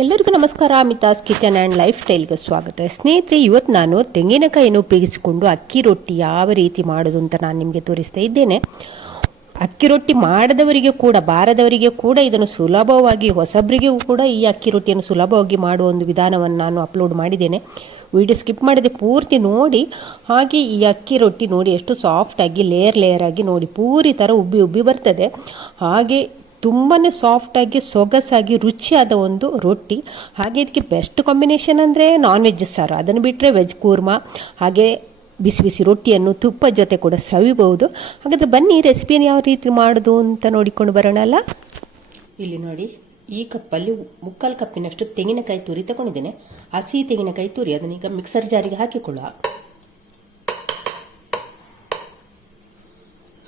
ಎಲ್ಲರಿಗೂ ನಮಸ್ಕಾರ. Amitha's kitchen and life ಸ್ಟೈಲ್ಗೆ ಸ್ವಾಗತ. ಸ್ನೇಹಿತರೆ, ಇವತ್ತು ನಾನು ತೆಂಗಿನಕಾಯಿಯನ್ನು ಉಪಯೋಗಿಸಿಕೊಂಡು ಅಕ್ಕಿ ರೊಟ್ಟಿ ಯಾವ ರೀತಿ ಮಾಡೋದು ಅಂತ ನಾನು ನಿಮಗೆ ತೋರಿಸ್ತಾ ಇದ್ದೇನೆ. ಅಕ್ಕಿ ರೊಟ್ಟಿ ಮಾಡದವರಿಗೆ ಕೂಡ, ಬಾರದವರಿಗೆ ಕೂಡ ಇದನ್ನು ಸುಲಭವಾಗಿ, ಹೊಸಬರಿಗೂ ಕೂಡ ಈ ಅಕ್ಕಿ ರೊಟ್ಟಿಯನ್ನು ಸುಲಭವಾಗಿ ಮಾಡುವ ಒಂದು ವಿಧಾನವನ್ನು ನಾನು ಅಪ್ಲೋಡ್ ಮಾಡಿದ್ದೇನೆ. ವಿಡಿಯೋ ಸ್ಕಿಪ್ ಮಾಡದೆ ಪೂರ್ತಿ ನೋಡಿ. ಹಾಗೆ ಈ ಅಕ್ಕಿ ರೊಟ್ಟಿ ನೋಡಿ ಎಷ್ಟು ಸಾಫ್ಟಾಗಿ ಲೇಯರ್ ಆಗಿ ನೋಡಿ ಪೂರಿ ಥರ ಉಬ್ಬಿ ಬರ್ತದೆ. ಹಾಗೆ ತುಂಬಾ ಸಾಫ್ಟಾಗಿ ಸೊಗಸಾಗಿ ರುಚಿಯಾದ ಒಂದು ರೊಟ್ಟಿ. ಹಾಗೆ ಇದಕ್ಕೆ ಬೆಸ್ಟ್ ಕಾಂಬಿನೇಷನ್ ಅಂದರೆ ನಾನ್ ವೆಜ್ ಸಾರು. ಅದನ್ನು ಬಿಟ್ಟರೆ ವೆಜ್ ಕೂರ್ಮಾ, ಹಾಗೆ ಬಿಸಿ ಬಿಸಿ ರೊಟ್ಟಿಯನ್ನು ತುಪ್ಪ ಜೊತೆ ಕೂಡ ಸವಿಬಹುದು. ಹಾಗಾದರೆ ಬನ್ನಿ ರೆಸಿಪಿಯನ್ನು ಯಾವ ರೀತಿ ಮಾಡೋದು ಅಂತ ನೋಡಿಕೊಂಡು ಬರೋಣಲ್ಲ. ಇಲ್ಲಿ ನೋಡಿ, ಈ ಕಪ್ಪಲ್ಲಿ 3/4 ಕಪ್ಪಿನಷ್ಟು ತೆಂಗಿನಕಾಯಿ ತುರಿ ತಗೊಂಡಿದ್ದೇನೆ. ಹಸಿ ತೆಂಗಿನಕಾಯಿ ತುರಿ. ಅದನ್ನೀಗ ಮಿಕ್ಸರ್ ಜಾರಿಗೆ ಹಾಕಿಕೊಳ್ಳುವ.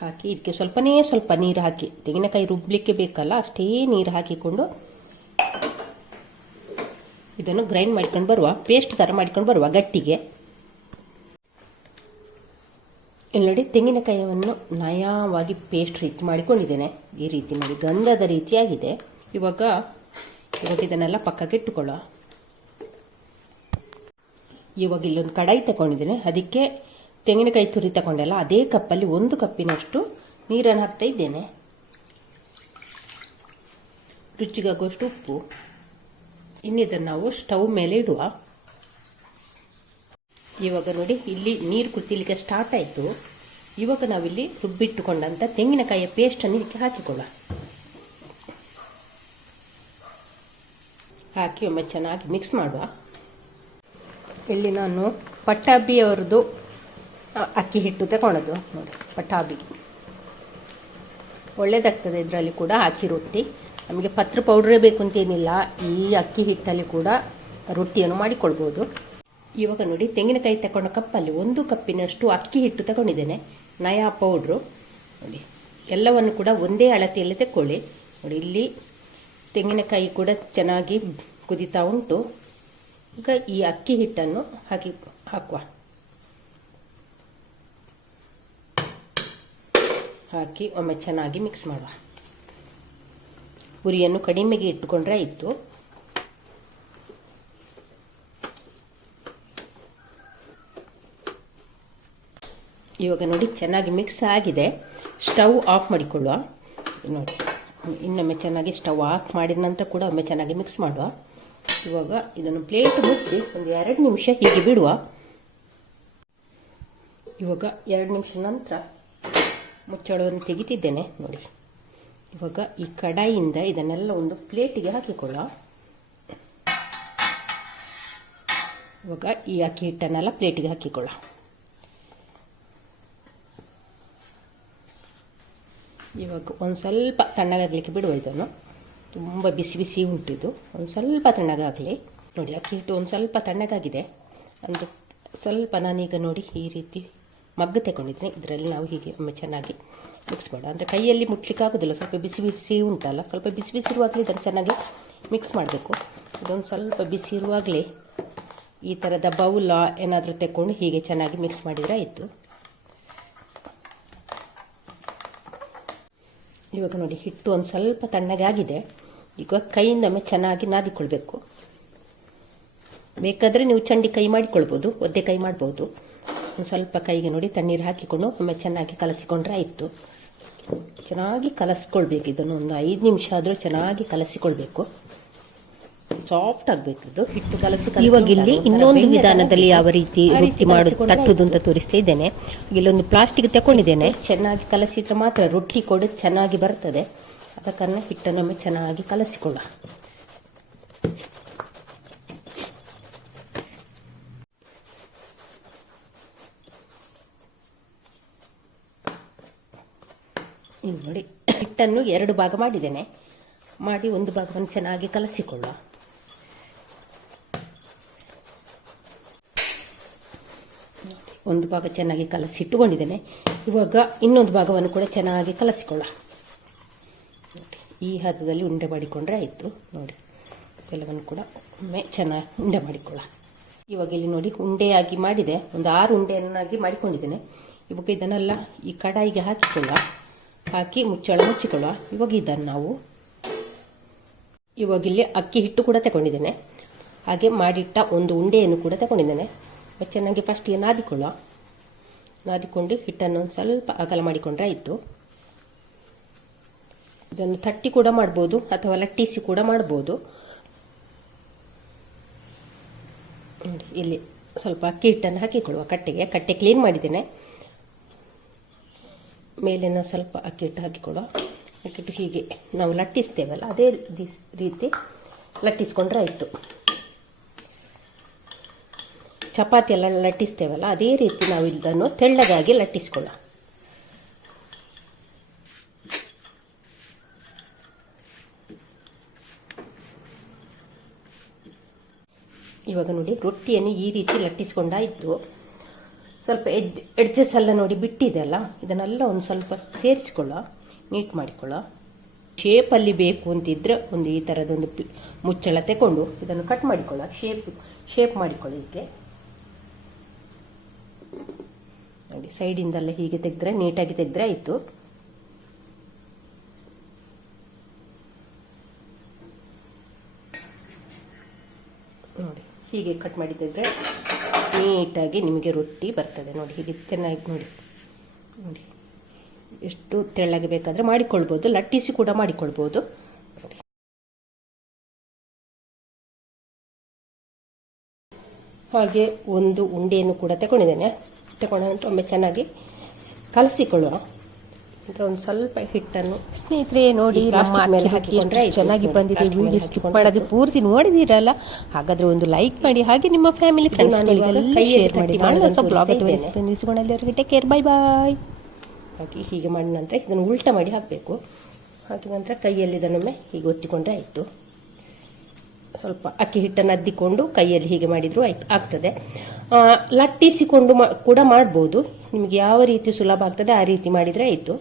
ಹಾಕಿ ಇದಕ್ಕೆ ಸ್ವಲ್ಪ ನೀರು ಹಾಕಿ, ತೆಂಗಿನಕಾಯಿ ರುಬ್ಬಲಿಕ್ಕೆ ಬೇಕಲ್ಲ ಅಷ್ಟೇ ನೀರು ಹಾಕಿಕೊಂಡು ಇದನ್ನು ಗ್ರೈಂಡ್ ಮಾಡ್ಕೊಂಡು ಬರುವ, ಪೇಸ್ಟ್ ಥರ ಮಾಡ್ಕೊಂಡು ಬರುವ ಗಟ್ಟಿಗೆ. ಇಲ್ಲಿ ನೋಡಿ, ತೆಂಗಿನಕಾಯಿಯನ್ನು ನಯವಾಗಿ ಪೇಸ್ಟ್ ರೀತಿ ಮಾಡಿಕೊಂಡಿದ್ದೇನೆ. ಈ ರೀತಿ ನೋಡಿ ಗಂಧದ ರೀತಿಯಾಗಿದೆ. ಇವಾಗ ಇದನ್ನೆಲ್ಲ ಪಕ್ಕಕ್ಕೆ ಇಟ್ಟುಕೊಳ್ಳುವ. ಇವಾಗ ಇಲ್ಲೊಂದು ಕಡಾಯಿ ತಗೊಂಡಿದ್ದೇನೆ. ಅದಕ್ಕೆ ತೆಂಗಿನಕಾಯಿ ತುರಿ ತಗೊಂಡೆಲ್ಲ ಅದೇ ಕಪ್ಪಲ್ಲಿ 1 ಕಪ್ಪಿನಷ್ಟು ನೀರನ್ನು ಹಾಕ್ತಾ ಇದ್ದೇನೆ. ರುಚಿಗಾಗುವಷ್ಟು ಉಪ್ಪು. ಇನ್ನಿದನ್ನು ನಾವು ಸ್ಟವ್ ಮೇಲೆ ಇಡುವ. ಇವಾಗ ನೋಡಿ, ಇಲ್ಲಿ ನೀರು ಕುದಿಲಿಕ್ಕೆ ಸ್ಟಾರ್ಟ್ ಆಯಿತು. ಇವಾಗ ನಾವಿಲ್ಲಿ ರುಬ್ಬಿಟ್ಟುಕೊಂಡಂಥ ತೆಂಗಿನಕಾಯಿಯ ಪೇಸ್ಟನ್ನು ಇದಕ್ಕೆ ಹಾಕಿಕೊಳ್ಳ. ಹಾಕಿ ಒಮ್ಮೆ ಚೆನ್ನಾಗಿ ಮಿಕ್ಸ್ ಮಾಡುವ. ಇಲ್ಲಿ ನಾನು ಪಟ್ಟಾಭಿಯವರದ್ದು ಅಕ್ಕಿ ಹಿಟ್ಟು ತಗೊಳ್ಳೋದು ನೋಡಿ. ಪಟಾಬಿ ಒಳ್ಳೇದಾಗ್ತದೆ. ಇದರಲ್ಲಿ ಕೂಡ ಅಕ್ಕಿ ರೊಟ್ಟಿ. ನಮಗೆ ಪತ್ರ ಪೌಡ್ರೇ ಬೇಕು ಅಂತೇನಿಲ್ಲ, ಈ ಅಕ್ಕಿ ಹಿಟ್ಟಲ್ಲಿ ಕೂಡ ರೊಟ್ಟಿಯನ್ನು ಮಾಡಿಕೊಳ್ಬೋದು. ಇವಾಗ ನೋಡಿ, ತೆಂಗಿನಕಾಯಿ ತಗೊಂಡ ಕಪ್ಪಲ್ಲಿ 1 ಕಪ್ಪಿನಷ್ಟು ಅಕ್ಕಿ ಹಿಟ್ಟು ತಗೊಂಡಿದ್ದೇನೆ. ನಯಾ ಪೌಡ್ರು ನೋಡಿ. ಎಲ್ಲವನ್ನು ಕೂಡ ಒಂದೇ ಅಳತೆಯಲ್ಲಿ ತಗೊಳ್ಳಿ. ನೋಡಿ, ಇಲ್ಲಿ ತೆಂಗಿನಕಾಯಿ ಕೂಡ ಚೆನ್ನಾಗಿ ಕುದಿತಾ ಉಂಟು. ಈಗ ಈ ಅಕ್ಕಿ ಹಿಟ್ಟನ್ನು ಹಾಕುವ. ಹಾಕಿ ಒಮ್ಮೆ ಚೆನ್ನಾಗಿ ಮಿಕ್ಸ್ ಮಾಡುವ. ಉರಿಯನ್ನು ಕಡಿಮೆಗೆ ಇಟ್ಟುಕೊಂಡ್ರೆ ಆಯಿತು. ಇವಾಗ ನೋಡಿ, ಚೆನ್ನಾಗಿ ಮಿಕ್ಸ್ ಆಗಿದೆ. ಸ್ಟವ್ ಆಫ್ ಮಾಡಿಕೊಳ್ಳುವ. ನೋಡಿ, ಇನ್ನೊಮ್ಮೆ ಚೆನ್ನಾಗಿ ಸ್ಟವ್ ಆಫ್ ಮಾಡಿದ ನಂತರ ಕೂಡ ಒಮ್ಮೆ ಚೆನ್ನಾಗಿ ಮಿಕ್ಸ್ ಮಾಡುವ. ಇವಾಗ ಇದನ್ನು ಪ್ಲೇಟ್ ಮುಚ್ಚಿ ಒಂದು 2 ನಿಮಿಷ ಹೀಗೆ ಬಿಡುವ. ಇವಾಗ 2 ನಿಮಿಷ ನಂತರ ಮುಚ್ಚಳವನ್ನು ತೆಗಿತಿದ್ದೇನೆ ನೋಡಿ. ಇವಾಗ ಈ ಕಡಾಯಿಯಿಂದ ಇದನ್ನೆಲ್ಲ ಒಂದು ಪ್ಲೇಟಿಗೆ ಹಾಕಿಕೊಳ್ಳ. ಇವಾಗ ಈ ಅಕ್ಕಿ ಹಿಟ್ಟನ್ನೆಲ್ಲ ಪ್ಲೇಟಿಗೆ ಹಾಕಿಕೊಳ್ಳ. ಇವಾಗ ಒಂದು ಸ್ವಲ್ಪ ತಣ್ಣಗಾಗಲಿಕ್ಕೆ ಬಿಡುವ. ಇದನ್ನು ತುಂಬ ಬಿಸಿ ಬಿಸಿ ಉಂಟಿದ್ದು, ಒಂದು ಸ್ವಲ್ಪ ತಣ್ಣಗಾಗಲಿ. ನೋಡಿ, ಅಕ್ಕಿ ಹಿಟ್ಟು ಒಂದು ಸ್ವಲ್ಪ ತಣ್ಣಗಾಗಿದೆ ಅಂದರೆ ಸ್ವಲ್ಪ ನಾನೀಗ ನೋಡಿ ಈ ರೀತಿ ಮಗ್ಗು ತಗೊಂಡಿದ್ದೀನಿ. ಇದರಲ್ಲಿ ನಾವು ಹೀಗೆ ಒಮ್ಮೆ ಚೆನ್ನಾಗಿ ಮಿಕ್ಸ್ ಮಾಡೋಣ. ಅಂದರೆ ಕೈಯಲ್ಲಿ ಮುಟ್ಲಿಕ್ಕೆ ಆಗೋದಿಲ್ಲ, ಸ್ವಲ್ಪ ಬಿಸಿ ಬಿಸಿ ಉಂಟಲ್ಲ, ಸ್ವಲ್ಪ ಬಿಸಿ ಬಿಸಿ ಇರುವಾಗಲೇ ಇದನ್ನು ಚೆನ್ನಾಗಿ ಮಿಕ್ಸ್ ಮಾಡಬೇಕು. ಇದೊಂದು ಸ್ವಲ್ಪ ಬಿಸಿ ಇರುವಾಗಲೇ ಈ ಥರದ ಬೌಲ ಏನಾದರೂ ತಗೊಂಡು ಹೀಗೆ ಚೆನ್ನಾಗಿ ಮಿಕ್ಸ್ ಮಾಡಿದರೆ ಆಯಿತು. ಇವಾಗ ನೋಡಿ, ಹಿಟ್ಟು ಒಂದು ಸ್ವಲ್ಪ ತಣ್ಣಗಾಗಿದೆ. ಈಗ ಕೈಯಿಂದೊಮ್ಮೆ ಚೆನ್ನಾಗಿ ನಾದಿಕೊಳ್ಬೇಕು. ಬೇಕಾದರೆ ನೀವು ಚಂಡಿ ಕೈ ಮಾಡಿಕೊಳ್ಬೋದು, ಒದ್ದೆ ಕೈ ಮಾಡ್ಬೋದು. ಒಂದು ಸ್ವಲ್ಪ ಕೈಗೆ ನೋಡಿ ತಣ್ಣೀರು ಹಾಕಿಕೊಂಡು ಒಮ್ಮೆ ಚೆನ್ನಾಗಿ ಕಲಸಿಕೊಂಡ್ರೆ ಆಯಿತು. ಚೆನ್ನಾಗಿ ಕಲಸ್ಕೊಳ್ಬೇಕು. ಇದನ್ನು ಒಂದು 5 ನಿಮಿಷ ಆದರೂ ಚೆನ್ನಾಗಿ ಕಲಸಿಕೊಳ್ಬೇಕು. ಸಾಫ್ಟ್ ಆಗಬೇಕು ಇದು ಹಿಟ್ಟು ಕಲಸಿ. ಇವಾಗ ಇಲ್ಲಿ ಇನ್ನೊಂದು ವಿಧಾನದಲ್ಲಿ ಯಾವ ರೀತಿ ರೊಟ್ಟಿ ಮಾಡೋದು ತಟ್ಟುದು ಅಂತ ತೋರಿಸ್ತಾ ಇದ್ದೇನೆ. ಇಲ್ಲೊಂದು ಪ್ಲಾಸ್ಟಿಕ್ ತಗೊಂಡಿದ್ದೇನೆ. ಚೆನ್ನಾಗಿ ಕಲಸಿದ್ರೆ ಮಾತ್ರ ರೊಟ್ಟಿ ಕೂಡ ಚೆನ್ನಾಗಿ ಬರ್ತದೆ. ಅದಕ್ಕನ್ನು ಹಿಟ್ಟನ್ನೊಮ್ಮೆ ಚೆನ್ನಾಗಿ ಕಲಸಿಕೊಳ್ಳ. ಇಲ್ಲಿ ನೋಡಿ, ಹಿಟ್ಟನ್ನು 2 ಭಾಗ ಮಾಡಿದ್ದೇನೆ. ಮಾಡಿ ಒಂದು ಭಾಗವನ್ನು ಚೆನ್ನಾಗಿ ಕಲಸಿಕೊಳ್ಳ. ಒಂದು ಭಾಗ ಚೆನ್ನಾಗಿ ಕಲಸಿಟ್ಟುಕೊಂಡಿದ್ದೇನೆ. ಇವಾಗ ಇನ್ನೊಂದು ಭಾಗವನ್ನು ಕೂಡ ಚೆನ್ನಾಗಿ ಕಲಸಿಕೊಳ್ಳ. ಈ ಹದದಲ್ಲಿ ಉಂಡೆ ಮಾಡಿಕೊಂಡ್ರೆ ಆಯಿತು. ನೋಡಿ, ಎಲ್ಲವನ್ನು ಕೂಡ ಒಮ್ಮೆ ಚೆನ್ನಾಗಿ ಉಂಡೆ ಮಾಡಿಕೊಳ್ಳ. ಇವಾಗ ಇಲ್ಲಿ ನೋಡಿ, ಉಂಡೆಯಾಗಿ ಮಾಡಿದೆ. ಒಂದು 6 ಉಂಡೆಯನ್ನಾಗಿ ಮಾಡಿಕೊಂಡಿದ್ದೇನೆ. ಇವಾಗ ಇದನ್ನೆಲ್ಲ ಈ ಕಡಾಯಿಗೆ ಹಾಕಿಕೊಳ್ಳ. ಹಾಕಿ ಮುಚ್ಚಳ ಮುಚ್ಚಿಕೊಳ್ಳುವ. ಇವಾಗ ಇದನ್ನು ನಾವು ಇವಾಗಿಲ್ಲಿ ಅಕ್ಕಿ ಹಿಟ್ಟು ಕೂಡ ತಗೊಂಡಿದ್ದೇನೆ, ಹಾಗೆ ಮಾಡಿಟ್ಟ ಒಂದು ಉಂಡೆಯನ್ನು ಕೂಡ ತಗೊಂಡಿದ್ದೇನೆ. ಚೆನ್ನಾಗಿ ಫಸ್ಟಿಗೆ ನಾದಿಕೊಂಡು ಹಿಟ್ಟನ್ನು ಒಂದು ಸ್ವಲ್ಪ ಅಗಲ ಮಾಡಿಕೊಂಡ್ರೆ ಆಯಿತು. ಇದನ್ನು ತಟ್ಟಿ ಕೂಡ ಮಾಡ್ಬೋದು ಅಥವಾ ಲಟ್ಟಿಸಿ ಕೂಡ ಮಾಡ್ಬೋದು. ನೋಡಿ ಇಲ್ಲಿ ಸ್ವಲ್ಪ ಅಕ್ಕಿ ಹಿಟ್ಟನ್ನು ಹಾಕಿಕೊಳ್ಳುವ. ಕಟ್ಟೆ ಕ್ಲೀನ್ ಮಾಡಿದ್ದೇನೆ. ಮೇಲಿನ ಸ್ವಲ್ಪ ಅಕ್ಕಿ ಹಿಟ್ಟು ಹಾಕಿಕೊಳ್ಳುವ. ಹಾಕಿಟ್ಟು ಹೀಗೆ ನಾವು ಲಟ್ಟಿಸ್ತೇವಲ್ಲ ಅದೇ ರೀತಿ ಲಟ್ಟಿಸ್ಕೊಂಡ್ರೆ ಆಯಿತು. ಚಪಾತಿ ಎಲ್ಲ ಲಟ್ಟಿಸ್ತೇವಲ್ಲ ಅದೇ ರೀತಿ ನಾವು ಇದನ್ನು ತೆಳ್ಳಗಾಗಿ ಲಟ್ಟಿಸ್ಕೊಳ್ಳ. ಇವಾಗ ನೋಡಿ ರೊಟ್ಟಿಯನ್ನು ಈ ರೀತಿ ಲಟ್ಟಿಸ್ಕೊಂಡಾಯಿತು. ಸ್ವಲ್ಪ ಎಡ್ಜಸ್ ಎಲ್ಲ ನೋಡಿ ಬಿಟ್ಟಿದೆ ಅಲ್ಲ, ಇದನ್ನೆಲ್ಲ ಒಂದು ಸ್ವಲ್ಪ ಸೇರಿಸ್ಕೊಳ್ಳ, ನೀಟ್ ಮಾಡಿಕೊಳ್ಳ. ಶೇಪಲ್ಲಿ ಬೇಕು ಅಂತಿದ್ರೆ ಒಂದು ಈ ಥರದೊಂದು ಮುಚ್ಚಳ ತಗೊಂಡು ಇದನ್ನು ಕಟ್ ಮಾಡಿಕೊಳ್ಳ. ಶೇಪ್ ಮಾಡಿಕೊಳ್ಳಿಕ್ಕೆ ನೋಡಿ, ಸೈಡಿಂದೆಲ್ಲ ಹೀಗೆ ತೆಗೆದ್ರೆ ನೀಟಾಗಿ ತೆಗೆದ್ರೆ ಆಯಿತು. ನೋಡಿ ಹೀಗೆ ಕಟ್ ಮಾಡಿ ತೆಗೆದ್ರೆ ನೀಟಾಗಿ ನಿಮಗೆ ರೊಟ್ಟಿ ಬರ್ತದೆ. ನೋಡಿ ಹೀಗೆ ಚೆನ್ನಾಗಿ ನೋಡಿ ಎಷ್ಟು ತೆಳ್ಳಗೆ ಬೇಕಾದರೆ ಮಾಡಿಕೊಳ್ಬೋದು, ಲಟ್ಟಿಸಿ ಕೂಡ ಮಾಡಿಕೊಳ್ಬೋದು. ಹಾಗೆ ಒಂದು ಉಂಡೆಯನ್ನು ಕೂಡ ತಗೊಂಡಿದ್ದೇನೆ. ತಗೊಂಡು ಒಮ್ಮೆ ಚೆನ್ನಾಗಿ ಕಲಸಿಕೊಳ್ಳುವ. ಒಂದು ಸ್ವಲ್ಪ ಹಿಟ್ಟನ್ನು ಸ್ನೇಹಿತರೆ ನೋಡಿ ಚೆನ್ನಾಗಿ ಬಂದಿದೆ. ವಿಡಿಯೋ ಸ್ಕಿಪ್ ಮಾಡದೆ ಪೂರ್ತಿ ನೋಡಿದಿರಲ್ಲ, ಹಾಗಾದ್ರೆ ಒಂದು ಲೈಕ್ ಮಾಡಿ, ಹಾಗೆ ನಿಮ್ಮ ಫ್ಯಾಮಿಲಿ ಫ್ರೆಂಡ್ಸ್ಗಳಿಗೆಲ್ಲ ಶೇರ್ ಮಾಡಿ. ಟೇಕ್ ಕೇರ್, ಬಾಯ್ ಬಾಯ್. ಹಾಗೆ ಹೀಗೆ ಮಾಡಿದ ನಂತರ ಇದನ್ನು ಉಲ್ಟ ಮಾಡಿ ಹಾಕಬೇಕು. ಹಾಕಿದ ನಂತರ ಕೈಯಲ್ಲಿ ಇದನ್ನೊಮ್ಮೆ ಹೀಗೆ ಒತ್ತಿಕೊಂಡ್ರೆ ಆಯಿತು. ಸ್ವಲ್ಪ ಅಕ್ಕಿ ಹಿಟ್ಟನ್ನು ಅದ್ದಿಕೊಂಡು ಕೈಯಲ್ಲಿ ಹೀಗೆ ಮಾಡಿದರೂ ಆಗ್ತದೆ. ಲಟ್ಟಿಸಿಕೊಂಡು ಕೂಡ ಮಾಡ್ಬೋದು. ನಿಮಗೆ ಯಾವ ರೀತಿ ಸುಲಭ ಆಗ್ತದೆ ಆ ರೀತಿ ಮಾಡಿದರೆ ಆಯಿತು.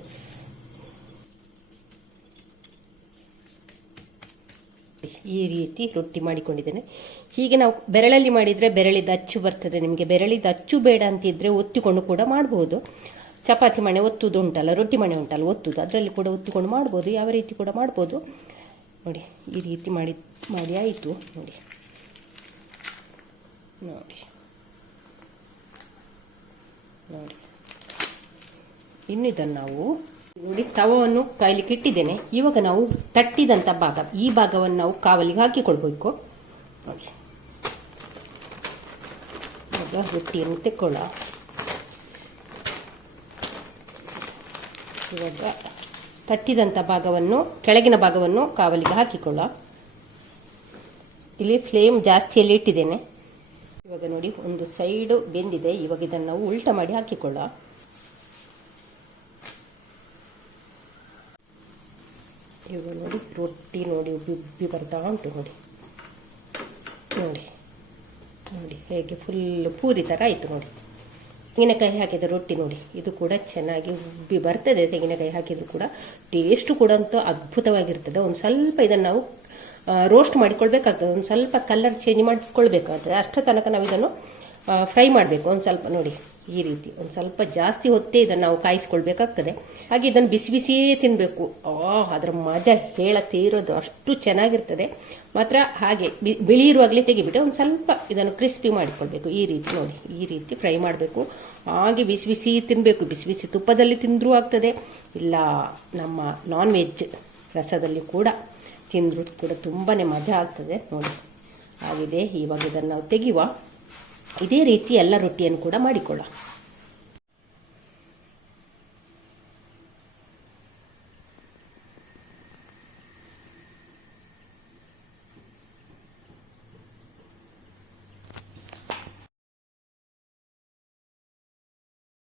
ಈ ರೀತಿ ರೊಟ್ಟಿ ಮಾಡಿಕೊಂಡಿದ್ದೇನೆ. ಹೀಗೆ ನಾವು ಬೆರಳಲ್ಲಿ ಮಾಡಿದರೆ ಬೆರಳಿದ ಅಚ್ಚು ಬರ್ತದೆ. ನಿಮಗೆ ಬೆರಳಿದ ಅಚ್ಚು ಬೇಡ ಅಂತಿದ್ರೆ ಒತ್ತಿಕೊಂಡು ಕೂಡ ಮಾಡ್ಬೋದು. ಚಪಾತಿ ಮಣೆ ಒತ್ತುದು ಉಂಟಲ್ಲ, ರೊಟ್ಟಿ ಮಣೆ ಉಂಟಲ್ಲ ಒತ್ತುದು, ಅದರಲ್ಲಿ ಕೂಡ ಒತ್ತಿಕೊಂಡು ಮಾಡ್ಬೋದು. ಯಾವ ರೀತಿ ಕೂಡ ಮಾಡ್ಬೋದು. ನೋಡಿ ಈ ರೀತಿ ಮಾಡಿ ಆಯಿತು. ನೋಡಿ ಇನ್ನು ಇದನ್ನು ನಾವು ನೋಡಿ ತವವನ್ನು ಕಾಯಲಿಕ್ಕೆ ಇಟ್ಟಿದ್ದೇನೆ. ಇವಾಗ ನಾವು ತಟ್ಟಿದಂಥ ಭಾಗ, ಈ ಭಾಗವನ್ನು ನಾವು ಕಾವಲಿಗೆ ಹಾಕಿಕೊಳ್ಬೇಕು. ನೋಡಿ ಈಗ ರೊಟ್ಟಿಯನ್ನು ತೆಕ್ಕೊಳ್ಳ. ಇವಾಗ ತಟ್ಟಿದಂಥ ಭಾಗವನ್ನು, ಕೆಳಗಿನ ಭಾಗವನ್ನು ಕಾವಲಿಗೆ ಹಾಕಿಕೊಳ್ಳ. ಇಲ್ಲಿ ಫ್ಲೇಮ್ ಜಾಸ್ತಿಯಲ್ಲಿ ಇಟ್ಟಿದ್ದೇನೆ. ಇವಾಗ ನೋಡಿ ಒಂದು ಸೈಡು ಬೆಂದಿದೆ. ಇವಾಗ ಇದನ್ನು ನಾವು ಉಲ್ಟ ಮಾಡಿ ಹಾಕಿಕೊಳ್ಳ. ಇವಾಗ ನೋಡಿ ರೊಟ್ಟಿ ನೋಡಿ ಉಬ್ಬಿ ಬರ್ತಾ ಉಂಟು. ನೋಡಿ ಹೇಗೆ ಫುಲ್ ಪೂರಿ ಥರ ಆಯಿತು. ನೋಡಿ ತೆಂಗಿನಕಾಯಿ ಹಾಕಿದ ರೊಟ್ಟಿ ನೋಡಿ, ಇದು ಕೂಡ ಚೆನ್ನಾಗಿ ಉಬ್ಬಿ ಬರ್ತದೆ. ತೆಂಗಿನಕಾಯಿ ಹಾಕಿದ್ದು ಕೂಡ ಟೇಸ್ಟು ಕೂಡ ಅಂತೂ ಅದ್ಭುತವಾಗಿರ್ತದೆ. ಒಂದು ಸ್ವಲ್ಪ ಇದನ್ನು ನಾವು ರೋಸ್ಟ್ ಮಾಡಿಕೊಳ್ಬೇಕಾಗ್ತದೆ. ಒಂದು ಸ್ವಲ್ಪ ಕಲರ್ ಚೇಂಜ್ ಮಾಡಿಕೊಳ್ಬೇಕಾಗ್ತದೆ. ಅಷ್ಟರ ತನಕ ನಾವು ಇದನ್ನು ಫ್ರೈ ಮಾಡಬೇಕು. ಒಂದು ಸ್ವಲ್ಪ ನೋಡಿ ಈ ರೀತಿ ಒಂದು ಸ್ವಲ್ಪ ಜಾಸ್ತಿ ಹೊತ್ತೇ ಇದನ್ನು ನಾವು ಕಾಯಿಸ್ಕೊಳ್ಬೇಕಾಗ್ತದೆ. ಹಾಗೆ ಇದನ್ನು ಬಿಸಿ ಬಿಸಿಯೇ ತಿನ್ನಬೇಕು. ಅದರ ಮಜಾ ಹೇಳತ್ತೇ ಇರೋದು, ಅಷ್ಟು ಚೆನ್ನಾಗಿರ್ತದೆ ಮಾತ್ರ. ಹಾಗೆ ಬಿಳಿ ಇರುವಾಗಲೇ ತೆಗಿಬಿಟ್ಟು ಒಂದು ಸ್ವಲ್ಪ ಇದನ್ನು ಕ್ರಿಸ್ಪಿ ಮಾಡಿಕೊಳ್ಬೇಕು. ಈ ರೀತಿ ನೋಡಿ, ಈ ರೀತಿ ಫ್ರೈ ಮಾಡಬೇಕು. ಹಾಗೆ ಬಿಸಿ ಬಿಸಿ ತಿನ್ನಬೇಕು. ಬಿಸಿ ಬಿಸಿ ತುಪ್ಪದಲ್ಲಿ ತಿಂದರೂ ಆಗ್ತದೆ, ಇಲ್ಲ ನಮ್ಮ ನಾನ್ ವೆಜ್ ರಸದಲ್ಲಿ ಕೂಡ ತಿಂದರೂ ಕೂಡ ತುಂಬಾ ಮಜಾ ಆಗ್ತದೆ. ನೋಡಿ ಆಗಿದೆ. ಇವಾಗ ಇದನ್ನು ನಾವು ತೆಗೆಯುವ. ಇದೇ ರೀತಿ ಎಲ್ಲ ರೊಟ್ಟಿಯನ್ನು ಕೂಡ ಮಾಡಿಕೊಳ್ಳ.